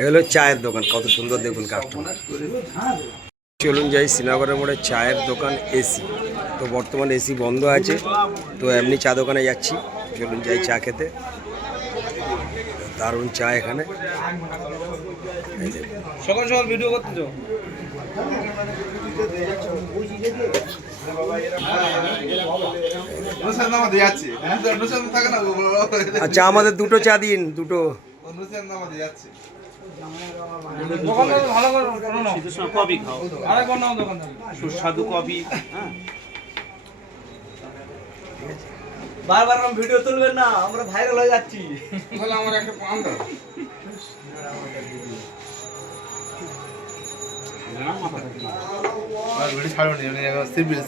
এগুলো চায়ের দোকান, কত সুন্দর দেখুন কাস্টমার। চলুন যাই শ্রীনগরের মোড়ে চায়ের দোকান এসি। তো বর্তমানে এসি বন্ধ আছে, তো এমনি চা দোকানে যাচ্ছি। চলুন যাই চা খেতে, দারুণ চা এখানে। সকাল সকাল ভিডিও করতে তো আচ্ছা, আমাদের দুটো চা দিন, দুটো। ভালো কফি খাও, আরেক নাও দোকানদার সুস্বাদু কফি। বারবার ভিডিও তুলবেন না, আমরা ভাইরাল হয়ে যাচ্ছি। তাহলে আমার একটা পান দাও। সিভিল